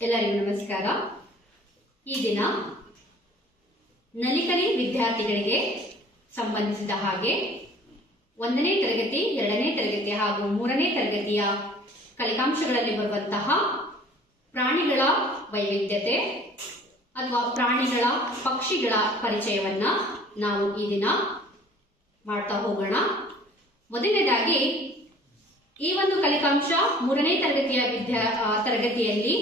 ಎಲ್ಲರಿಗೂ ನಮಸ್ಕಾರ. ಈ ದಿನ ನಲಿಕಲಿ ವಿದ್ಯಾರ್ಥಿಗಳಿಗೆ ಸಂಬಂಧಿಸಿದ ಹಾಗೆ 1ನೇ ತರಗತಿ 2ನೇ ತರಗತಿ ಹಾಗೂ 3ನೇ ತರಗತಿಯ ಫಲಿತಾಂಶಗಳಲ್ಲಿ ಬರುವಂತಹ ಪ್ರಾಣಿಗಳ ವೈವಿಧ್ಯತೆ ಅಥವಾ ಪ್ರಾಣಿಗಳ ಪಕ್ಷಿಗಳ ಪರಿಚಯವನ್ನ ನಾವು ಈ ದಿನ ಮಾಡ್ತಾ ಹೋಗೋಣ. ಮೊದಲನೇದಾಗಿ ಈ ಒಂದು ಫಲಿತಾಂಶ 3ನೇ ತರಗತಿಯಲ್ಲಿ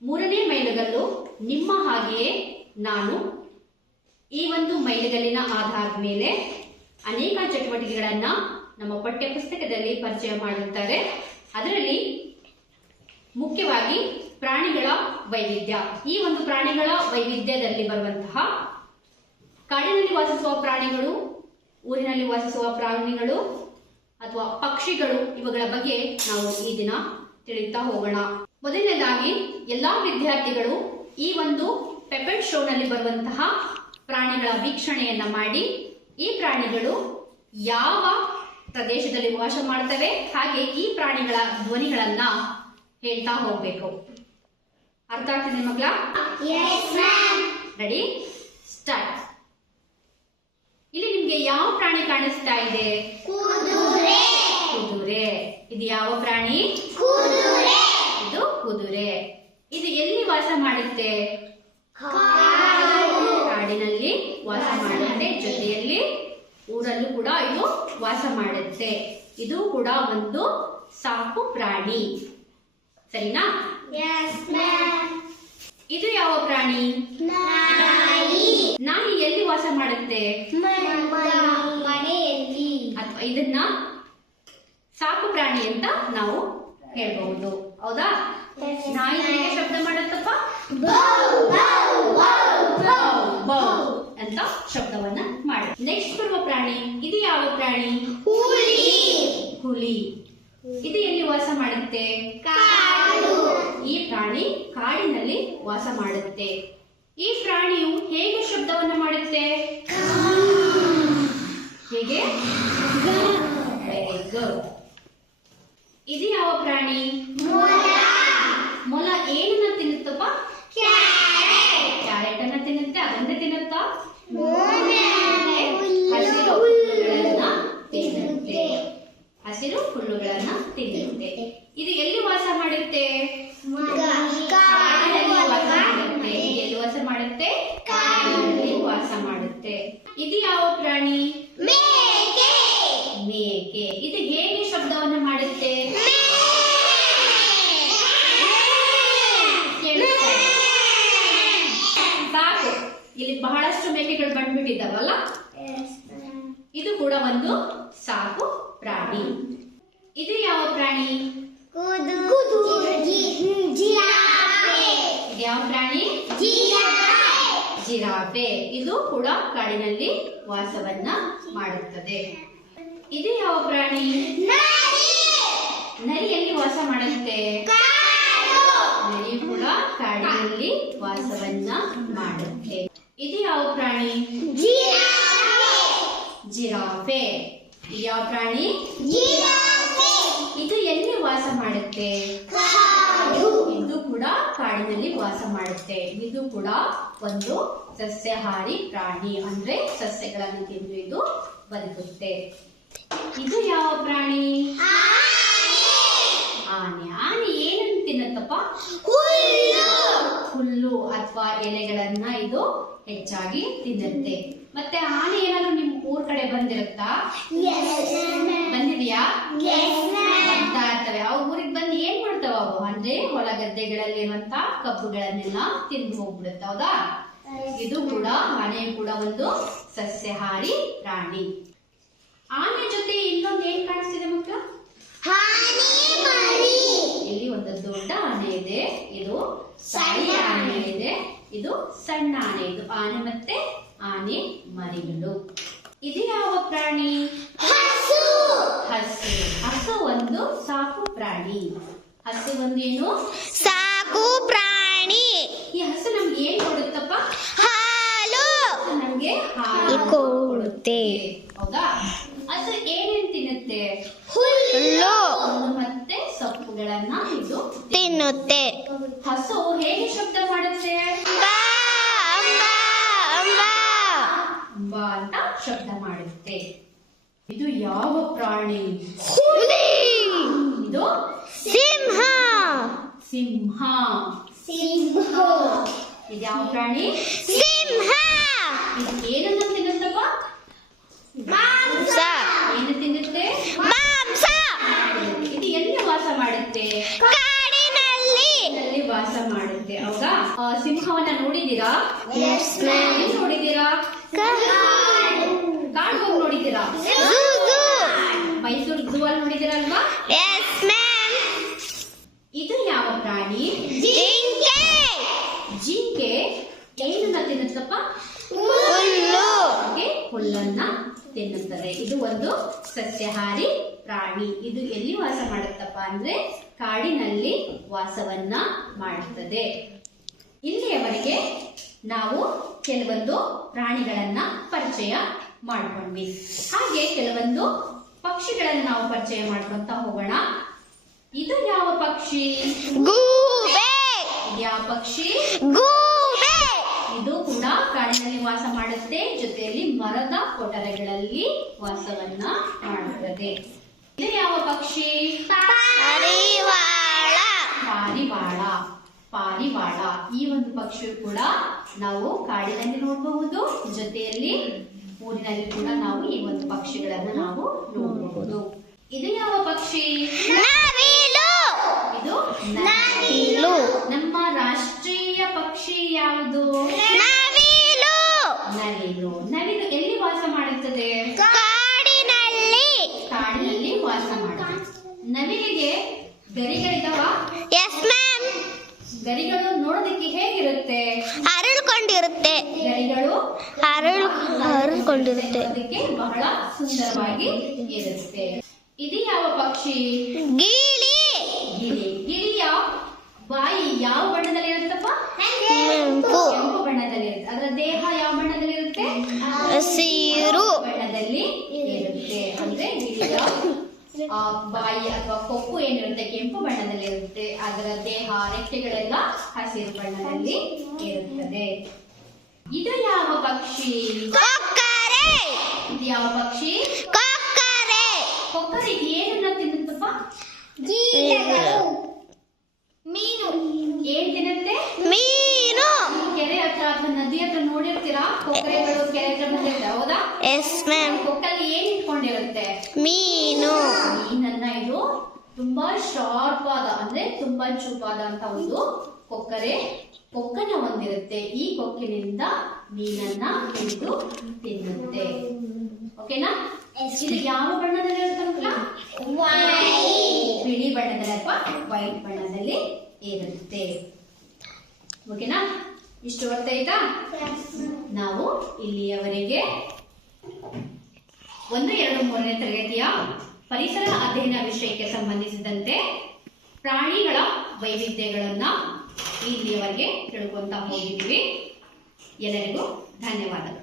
3ನೇ ಮೈಲುಗಲ್ಲು ನಿಮ್ಮ ಹಾಗೆಯೇ ನಾನು ಈ ಒಂದು ಮೈಲುಗಲ್ಲಿನ ಆಧಾರದ ಮೇಲೆ ಅನೇಕ ಚಟುವಟಿಕೆಗಳನ್ನ ನಮ್ಮ ಪಠ್ಯ ಪುಸ್ತಕದಲ್ಲಿ ಪರಿಚಯ ಮಾಡಿರುತ್ತಾರೆ. ಅದರಲ್ಲಿ ಮುಖ್ಯವಾಗಿ ಪ್ರಾಣಿಗಳ ವೈವಿಧ್ಯ. ಈ ಒಂದು ಪ್ರಾಣಿಗಳ ವೈವಿಧ್ಯದಲ್ಲಿ ಬರುವಂತಹ ಕಾಡಿನಲ್ಲಿ ವಾಸಿಸುವ ಪ್ರಾಣಿಗಳು, ಊರಿನಲ್ಲಿ ವಾಸಿಸುವ ಪ್ರಾಣಿಗಳು ಅಥವಾ ಪಕ್ಷಿಗಳು, ಇವುಗಳ ಬಗ್ಗೆ ನಾವು ಈ ದಿನ ತಿಳಿತಾ ಹೋಗೋಣ. ಮೊದಲನೇದಾಗಿ ಎಲ್ಲಾ ವಿದ್ಯಾರ್ಥಿಗಳು ಈ ಒಂದು ಪೆಪೆಟ್ ಶೋನಲ್ಲಿ ಬರುವಂತಹ ಪ್ರಾಣಿಗಳ ವೀಕ್ಷಣೆಯನ್ನ ಮಾಡಿ ಈ ಪ್ರಾಣಿಗಳು ಯಾವ ಪ್ರದೇಶದಲ್ಲಿ ವಾಸ ಮಾಡ್ತವೆ ಹಾಗೆ ಈ ಪ್ರಾಣಿಗಳ ಧ್ವನಿಗಳನ್ನ ಹೇಳ್ತಾ ಹೋಗ್ಬೇಕು. ಅರ್ಥ ಆಗ್ತಿದೆ ಮಕ್ಕಳ? Ready, start. ಇಲ್ಲಿ ನಿಮ್ಗೆ ಯಾವ ಪ್ರಾಣಿ ಕಾಣಿಸ್ತಾ ಇದೆ? ಕುದುರೆ. ಇದು ಯಾವ ಪ್ರಾಣಿ? ಇದು ಕುದುರೆ. ಇದು ಎಲ್ಲಿ ವಾಸ ಮಾಡುತ್ತೆ? ಕಾಡಿನಲ್ಲಿ ವಾಸ ಮಾಡುತ್ತೆ. ಜೊತೆಯಲ್ಲಿ ಊರಲ್ಲೂ ಕೂಡ ಇದು ವಾಸ ಮಾಡುತ್ತೆ. ಇದು ಕೂಡ ಒಂದು ಸಾಕು ಪ್ರಾಣಿ, ಸರಿನಾ? ಇದು ಯಾವ ಪ್ರಾಣಿ? ನಾಯಿ ಎಲ್ಲಿ ವಾಸ ಮಾಡುತ್ತೆ? ಮನೆಯಲ್ಲಿ. ಅಥವಾ ಇದನ್ನ ಸಾಕು ಪ್ರಾಣಿ ಅಂತ ನಾವು ಹೇಳ್ಬಹುದು, ಹೌದಾ? ನಾಯಿ ಹೇಗೆ ಶಬ್ದ ಮಾಡುತ್ತಪ್ಪ? ಅಂತ ಶಬ್ದವನ್ನ ಮಾಡುತ್ತೆ. ನೆಕ್ಸ್ಟ್ ಬರುವ ಪ್ರಾಣಿ ಇದು ಯಾವ ಪ್ರಾಣಿ? ಹುಲಿ. ಇದು ಎಲ್ಲಿ ವಾಸ ಮಾಡುತ್ತೆ? ಈ ಪ್ರಾಣಿ ಕಾಡಿನಲ್ಲಿ ವಾಸ ಮಾಡುತ್ತೆ. ಈ ಪ್ರಾಣಿಯು ಹೇಗೆ ಶಬ್ದವನ್ನು ಮಾಡುತ್ತೆ? ಹೇಗೆ? Very good. ಇದು ಯಾವ ಪ್ರಾಣಿ? ಮೊಲ ಏನನ್ನ ತಿನ್ನುತ್ತಪ್ಪ? ಕ್ಯಾರೆಟ್ ಅನ್ನ ತಿನ್ನುತ್ತೆ. ಅದನ್ನೇ ತಿನ್ನುತ್ತಾ? ಹಸಿರು ಹುಲ್ಲುಗಳನ್ನ ತಿನ್ನುತ್ತೆ. ಹಸಿರು ಹುಲ್ಲುಗಳನ್ನ ತಿನ್ನುತ್ತೆ. ಇದು ಎಲ್ಲಿ ವಾಸ ಮಾಡುತ್ತೆ? ಕಾಡಿನಲ್ಲಿ ವಾಸ ಮಾಡುತ್ತೆ. ಎಲ್ಲಿ ವಾಸ ಮಾಡುತ್ತೆ? ಕಾಡಿನಲ್ಲಿ ವಾಸ ಮಾಡುತ್ತೆ. ಇದು ಯಾವ ಪ್ರಾಣಿ? ಮೇಕೆ. ಇದು ಹೇಗೆ ಶಬ್ದವನ್ನು ಮಾಡುತ್ತೆ? ಸಾಕು, ಇಲ್ಲಿ ಬಹಳಷ್ಟು ಮೇಕೆಗಳು ಬಂದ್ಬಿಟ್ಟಿದ್ದಾವಲ್ಲ. ಇದು ಕೂಡ ಒಂದು ಸಾಕು ಪ್ರಾಣಿ. ಇದು ಯಾವ ಪ್ರಾಣಿ? ಯಾವ ಪ್ರಾಣಿ? ಜಿರಾಫೆ. ಇದು ಕೂಡ ಕಾಡಿನಲ್ಲಿ ವಾಸವನ್ನ ಮಾಡುತ್ತದೆ. ಇದು ಯಾವ ಪ್ರಾಣಿ? ನರಿ ಎಲ್ಲಿ ವಾಸ ಮಾಡುತ್ತೆ? ನರಿ ಕೂಡ ಕಾಡಿನಲ್ಲಿ ವಾಸವನ್ನ ಮಾಡುತ್ತೆ. ಇದು ಯಾವ ಪ್ರಾಣಿ? ಜಿರಾಫೆ. ಇದು ಯಾವ ಪ್ರಾಣಿ? ಇದು ಎಲ್ಲಿ ವಾಸ ಮಾಡುತ್ತೆ? ಇದು ಕೂಡ ಕಾಡಿನಲ್ಲಿ ವಾಸ ಮಾಡುತ್ತೆ. ಇದು ಕೂಡ ಒಂದು ಸಸ್ಯಾಹಾರಿ ಪ್ರಾಣಿ, ಅಂದ್ರೆ ಸಸ್ಯಗಳನ್ನು ತಿಂದು ಇದು ಬದುಕುತ್ತೆ. ಇದು ಯಾವ ಪ್ರಾಣಿ? ಆನೆ. ಆನೆ ಏನನ್ನು ತಿನ್ನುತ್ತಪ್ಪ? ಹುಲ್ಲು ಅಥವಾ ಎಲೆಗಳನ್ನ ಇದು ಹೆಚ್ಚಾಗಿ ತಿನ್ನುತ್ತೆ. ಮತ್ತೆ ಆನೆ ಏನಾದ್ರು ನಿಮ್ ಊರ್ ಕಡೆ ಬಂದಿರುತ್ತಾ? ಬಂದಿದ್ಯಾ? ಬರ್ತಾ ಇರ್ತವೆ. ಅವು ಊರಿಗೆ ಬಂದು ಏನ್ ಮಾಡ್ತಾವ? ಅವು ಅಂದ್ರೆ ಹೊಲ ಗದ್ದೆಗಳಲ್ಲಿರುವಂತ ಕಬ್ಬುಗಳನ್ನೆಲ್ಲ ತಿಂದು ಹೋಗ್ಬಿಡುತ್ತೆ, ಹೌದಾ? ಇದು ಕೂಡ, ಆನೆ ಕೂಡ ಒಂದು ಸಸ್ಯಾಹಾರಿ ಪ್ರಾಣಿ. ಆನೆ ಜೊತೆ ಇನ್ನೊಂದು ಏನ್ ಕಾಣಿಸ್ತಿದೆ ಮಕ್ಕಳ? ಇಲ್ಲಿ ಒಂದು ದೊಡ್ಡ ಆನೆ ಇದೆ, ಇದು ಸಣ್ಣ ಆನೆ ಇದೆ, ಇದು ಸಣ್ಣ ಆನೆ. ಇದು ಆನೆ ಮತ್ತೆ ಆನೆ ಮರಿಗಳು. ಇದು ಯಾವ ಪ್ರಾಣಿ? ಹಸು. ಹಸು ಒಂದು ಸಾಕು ಪ್ರಾಣಿ. ಹಸು ಒಂದು ಏನು? ಸಾಕು ಪ್ರಾಣಿ. ಈ ಹಸು ನಮ್ಗೆ ಏನ್ ಕೊಡುತ್ತಪ್ಪ? ಹಾಲು. ನಮ್ಗೆ ಹಾಲು ಕೊಡುತ್ತೆ, ಹೌದಾ? ಹಸು ಏನೇನ್ ತಿನ್ನುತ್ತೆ? ಹುಲ್ಲು ಮತ್ತೆ ಸೊಪ್ಪುಗಳು ಅವುಗಳನ್ನ ಇದು ತಿನ್ನುತ್ತೆ. ಹಸು ಹೇಗೆ ಶಬ್ದ ಮಾಡುತ್ತೆ? ಅಂಬಾ ಅಂತ ಶಬ್ದ ಮಾಡುತ್ತೆ. ಇದು ಯಾವ ಪ್ರಾಣಿ? ಹುಲಿ. ಇದು ಸಿಂಹ. ಸಿಂಹ. ಇದು ಯಾವ ಪ್ರಾಣಿ? ಸಿಂಹ. ಇದು ಏನನ್ನ ತಿನ್ನುತ್ತಪ್ಪ? ಮಾಂಸ. ಏನು ತಿನ್ನುತ್ತೆ? ಮಾಂಸ. ಇದು ಎಲ್ಲಿ ವಾಸ ಮಾಡುತ್ತೆ? ಕಾಡಿನಲ್ಲಿ ವಾಸ ಮಾಡುತ್ತೆ. ಹೌದಾ? ಸಿಂಹವನ್ನ ನೋಡಿದೀರಾ? ಎಲ್ಲಿ ನೋಡಿದೀರಾ? ಕಾಡು ಹೋಗಿ ನೋಡಿದೀರಾ? ಮೈಸೂರು ಝೂ ಅಲ್ಲಿ ನೋಡಿದಿರಲ್ವಾ? ಇದು ಯಾವ ಪ್ರಾಣಿ? ಜಿಂಕೆ. ಜಿಂಕೆ ಏನನ್ನ ತಿನ್ನುತ್ತಪ್ಪ? ಹುಲ್ಲನ್ನ ತಿನ್ನುತ್ತದೆ. ಇದು ಒಂದು ಸಸ್ಯಾಹಾರಿ ಪ್ರಾಣಿ. ಇದು ಎಲ್ಲಿ ವಾಸ ಮಾಡುತ್ತಪ್ಪ ಅಂದ್ರೆ ಕಾಡಿನಲ್ಲಿ ವಾಸವನ್ನ ಮಾಡುತ್ತದೆ. ಇಲ್ಲಿಯವರೆಗೆ ನಾವು ಕೆಲವೊಂದು ಪ್ರಾಣಿಗಳನ್ನ ಪರಿಚಯ ಮಾಡ್ಕೊಂಡ್ವಿ. ಹಾಗೆ ಕೆಲವೊಂದು ಪಕ್ಷಿಗಳನ್ನ ನಾವು ಪರಿಚಯ ಮಾಡ್ಕೊಂತ ಹೋಗೋಣ. ಇದು ಯಾವ ಪಕ್ಷಿ? ಗೂಬೆ. ಯಾವ ಪಕ್ಷಿ? ಗೂಬೆ. ಇದು ಕೂಡ ಕಾಡಿನಲ್ಲಿ ವಾಸ ಮಾಡುತ್ತೆ, ಜೊತೆಯಲ್ಲಿ ಮರದ ಕೊಠರೆಗಳಲ್ಲಿ ವಾಸವನ್ನ ಮಾಡುತ್ತದೆ. ಇದು ಯಾವ ಪಕ್ಷಿ? ಪಾರಿವಾಳ. ಪಾರಿವಾಳ. ಪಾರಿವಾಳ ಈ ಒಂದು ಪಕ್ಷಿಯು ಕೂಡ ನಾವು ಕಾಡಿನಲ್ಲಿ ನೋಡಬಹುದು, ಜೊತೆಯಲ್ಲಿ ಊರಿನಲ್ಲಿ ಕೂಡ ನಾವು ಈ ಒಂದು ಪಕ್ಷಿಗಳನ್ನ ನಾವು ನೋಡಬಹುದು. ಇದು ಯಾವ ಪಕ್ಷಿ? ನವಿಲು. ಇದು ನವಿಲು. ನಮ್ಮ ರಾಷ್ಟ್ರೀಯ ಪಕ್ಷಿ ಯಾವುದು? ನವಿಲು. ನವಿಲು. ನವಿಲು ಎಲ್ಲಿ ವಾಸ ಮಾಡುತ್ತದೆ? ಕಾಡಿನಲ್ಲಿ. ಕಾಡಿನಲ್ಲಿ ವಾಸ ಮಾಡುತ್ತದೆ. ನವಿಲಿಗೆ ಗರಿಗಳಿದಾವ? Yes ma'am. ಗರಿಗಳು ನೋಡೋದಕ್ಕೆ ಹೇಗಿರುತ್ತೆ? ಅರಳಿಕೊಂಡಿರುತ್ತೆ. ಗರಿಗಳು ಅರಳಿಕೊಂಡಿರುತ್ತೆ. ಅದಕ್ಕೆ ಬಹಳ ಸುಂದರವಾಗಿ ಇರುತ್ತೆ. ಇದು ಯಾವ ಪಕ್ಷಿ? ಗಿಳಿ. ಗಿಳಿ. ಗಿಳಿಯ ಬಾಯಿ ಯಾವ ಬಣ್ಣದಲ್ಲಿ ಇರುತ್ತಪ್ಪ? ಕೆಂಪು. ಕೆಂಪು ಬಣ್ಣದಲ್ಲಿ ಇರುತ್ತೆ. ಅದರ ದೇಹ ಯಾವ ಬಣ್ಣದಲ್ಲಿ ಇರುತ್ತೆ? ಹಸಿರು ಬಣ್ಣದಲ್ಲಿ ಇರುತ್ತೆ. ಅಂದ್ರೆ ಗಿಳಿಯ ಬಾಯಿ ಅಥವಾ ಕೊಪ್ಪು ಏನಿರುತ್ತೆ ಕೆಂಪು ಬಣ್ಣದಲ್ಲಿ ಇರುತ್ತೆ. ಅದರ ದೇಹ ರೆಕ್ಕೆಗಳೆಲ್ಲ ಹಸಿರು ಬಣ್ಣದಲ್ಲಿ ಇರುತ್ತದೆ. ಇದು ಯಾವ ಪಕ್ಷಿ? ಕೊಕ್ಕರೆ. ಇದು ಯಾವ ಪಕ್ಷಿ? ಕೊಕ್ಕರೆ. ಕೊಕ್ಕರೆ ಏನನ್ನ ತಿನ್ನುತ್ತಪ್ಪ? ಮೀನು. ಏನ್ ತಿನ್ನುತ್ತೆ? ಮೀನು. ಕೆರೆ ಹತ್ರ ಅಥವಾ ನದಿ ಹತ್ರ ನೋಡಿರ್ತೀರಾ? ಕೊಕ್ಕರೆಗಳು ಕೆರೆ ಹತ್ರ ಬಂದಿರುತ್ತೆ, ಹೌದಾ? Yes ma'am. ಕೊಕ್ಕಲ್ಲಿ ಏನ್ ಇಟ್ಕೊಂಡಿರುತ್ತೆ? ಮೀನು. ಮೀನನ್ನ ಇದು ತುಂಬಾ ಶಾರ್ಪ್ ಆದ ಅಂದ್ರೆ ತುಂಬಾ ಚೂಪಾದ ಅಂತ ಒಂದು ಕೊಕ್ಕರೆ ಕೊಕ್ಕನ ಹೊಂದಿರುತ್ತೆ. ಈ ಕೊಕ್ಕಿನಿಂದ ಮೀನನ್ನ ಹಿಡಿದು ತಿನ್ನುತ್ತೆ. ಓಕೆನಾ? ಇದು ಯಾವ ಬಣ್ಣದಲ್ಲಿ ಇರುತ್ತೆ ಮಕ್ಕಳ? ಬಿಳಿ ಬಣ್ಣದಲ್ಲಿ ಅಥವಾ ವೈಟ್ ಬಣ್ಣದಲ್ಲಿ ಇರುತ್ತೆ. ಓಕೆನಾ? ಇಷ್ಟು ಅರ್ಥ ಆಯ್ತಾ? ನಾವು ಇಲ್ಲಿಯವರೆಗೆ 1, 2, 3ನೇ ತರಗತಿಯ ಪರಿಸರ ಅಧ್ಯಯನ ವಿಷಯಕ್ಕೆ ಸಂಬಂಧಿಸಿದಂತೆ ಪ್ರಾಣಿಗಳ ವೈವಿಧ್ಯಗಳನ್ನ ಇಲ್ಲಿಯವರೆಗೆ ತಿಳ್ಕೊಂತ ಹೋಗಿದ್ದೀವಿ. ಎಲ್ಲರಿಗೂ ಧನ್ಯವಾದಗಳು.